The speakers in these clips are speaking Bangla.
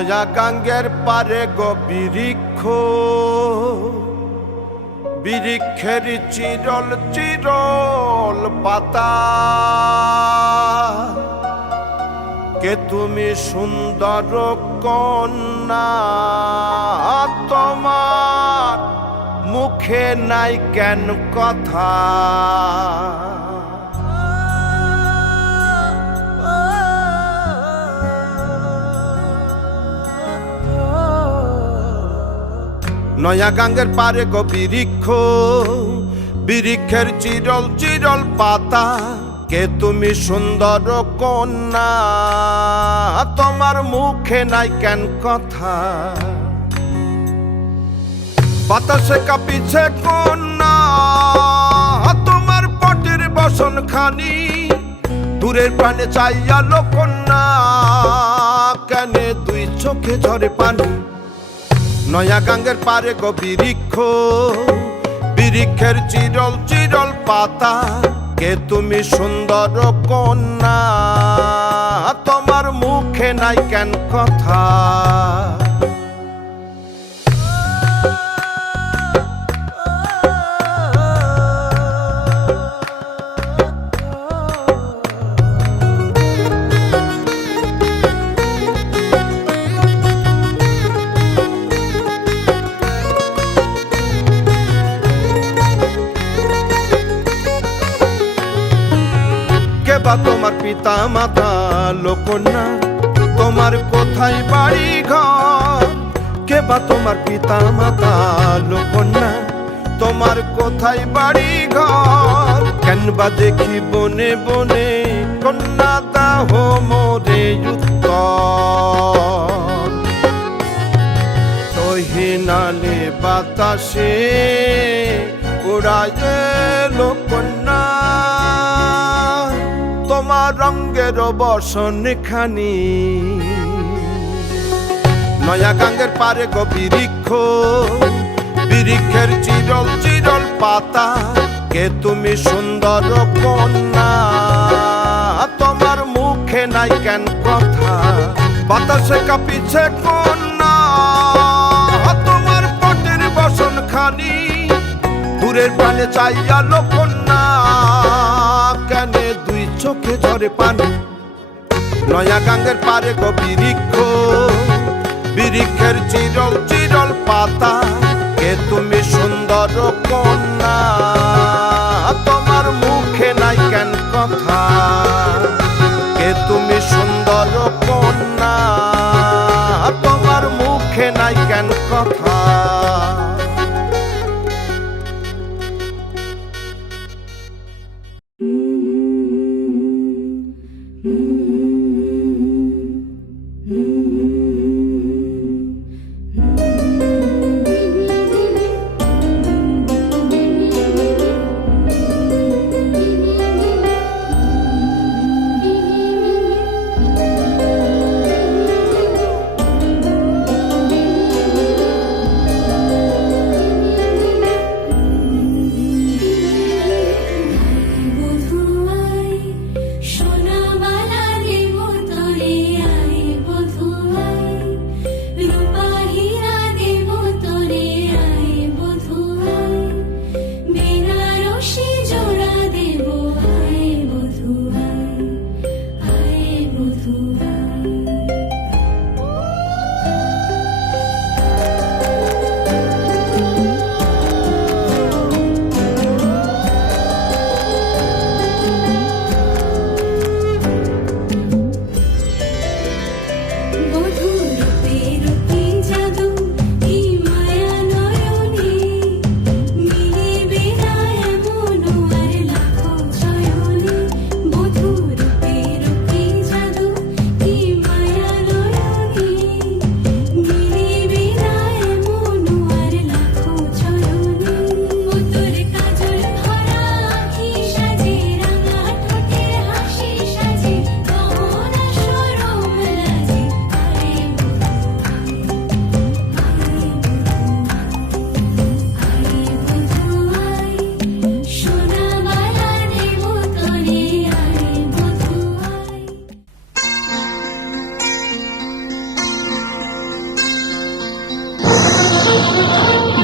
নয়া গাঙ্গের পারে গো বৃক্ষ, বৃক্ষের চিরল চিরল পাতা। কে তুমি সুন্দর কন্যা, তোমার মুখে নাই কেন কথা। নয়া গাঙ্গের পারে গো বৃক্ষ, বৃক্ষের চিরল চিরল পাতা। কে তুমি সুন্দর কন্যা, তোমার মুখে নাই কেন কথা। বাতাসে কাঁপিছে কন্যা, তোমার পটের বসন খানি। দূরের প্রাণে চাইয়ালো কন্যা, কেনে দুই চোখে ঝরে পানি। নয়া গাঙ্গের পারে গো বৃক্ষ, বৃক্ষের চিরল চিরল পাতা। কে তুমি সুন্দর কন্যা, তোমার মুখে নাই কেন কথা। কেবা তোমার পিতা মাতা লোকন্যা, তোমার কোথায় বাড়ি ঘর। কেবা তোমার পিতা মাতা লোকন্যা, তোমার কোথায় বাড়ি ঘর। কেনবা দেখি বনে বনে কন্যা দাহ মোরে উত্তর। তহিনালে বাতাসে উড়ায় লোকন্যা, তোমার রঙ্গের বসন খানি। নয়া গাঙ্গের পারে গো বৃক্ষ, বৃক্ষের চিরল চিরল পাতা। কে তুমি সুন্দর কন্যা, তোমার মুখে নাই কেন কথা। বাতাসে কাঁপিছে কন্যা, তোমার পটের বসন খানি। দূরের প্রাণে চাইয়ালো কন্যা, কেনে দুই চোখে ঝরে পানি। নয়া গাঙ্গের পারে গো বৃক্ষ, বৃক্ষের চিরল চিরল পাতা। কে তুমি সুন্দর কন্যা, তোমার মুখে নাই কেন কথা। কে তুমি সুন্দর কন্যা, তোমার মুখে নাই কেন কথা।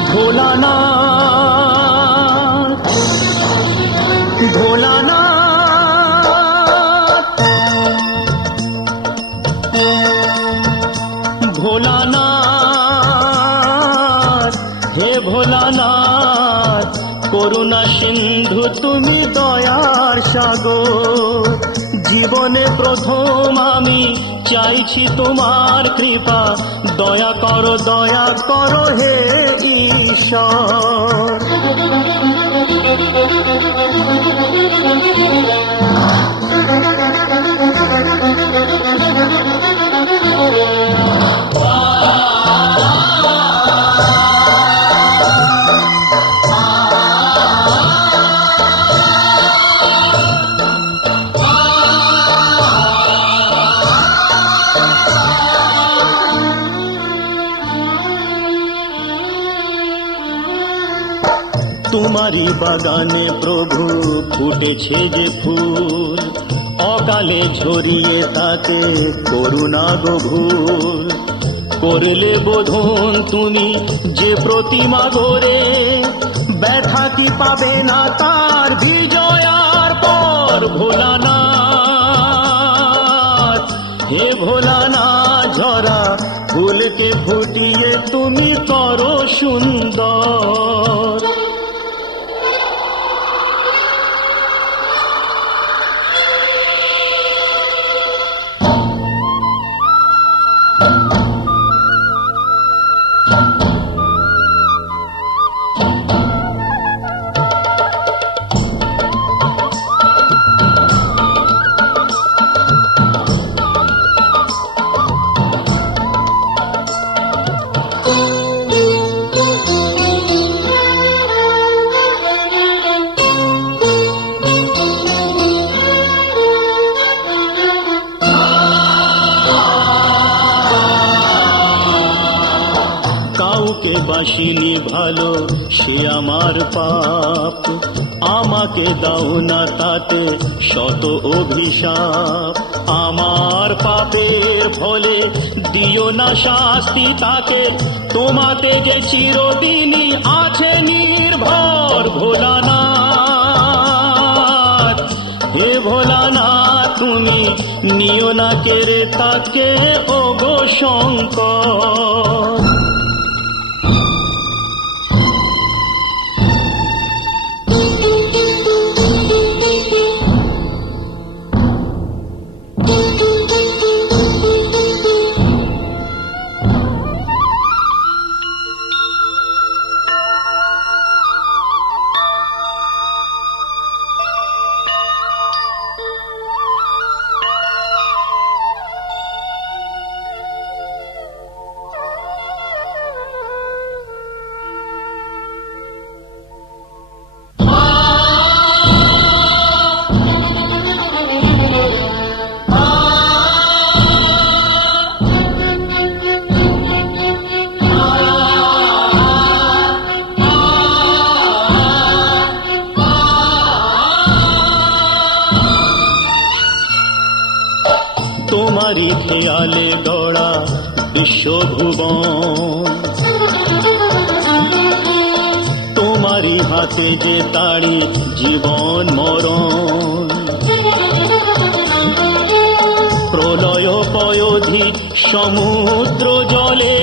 ভোলানাথ ভোলানাথ ভোলানাথ হে ভোলানাথ করুণা সিন্ধু তুমি দয়ার সাগর জীবনে প্রথম আমি চাইছি তোমার কৃপা দয়া করো হে ঈশ্বর তোমারি বাগানে প্রভু ফুটেছে যে ফুল অকালে ঝরিয়ে তাতে করুণা গভুর করলে বোধন তুমি যে প্রতিমা গড়ে ব্যথা কি পাবে না তার বিজয়ার পর ভোলানাথ হে ভোলানাথ ঝরা ফুলকে ফুটিয়ে তুমি করো সুন্দর কাউকে বাসিনি ভালো সে আমার পাপ আমাকে দাও না তাতে শত অভিশাপ আমার পাপের ফলে দিও না শাস্তি তাকে তোমাতে যে চিরদিনই আছে নির্ভর ভোলানাথ হে ভোলানাথ তুমি নিও না কেড়ে তাকে ওগো শঙ্কর তোমারি খেয়ালে গড়া বিশ্বভুবন তোমারি হাতে যে তাড়ি জীবন মরণ প্রলয় পয়োধি সমুদ্র জলে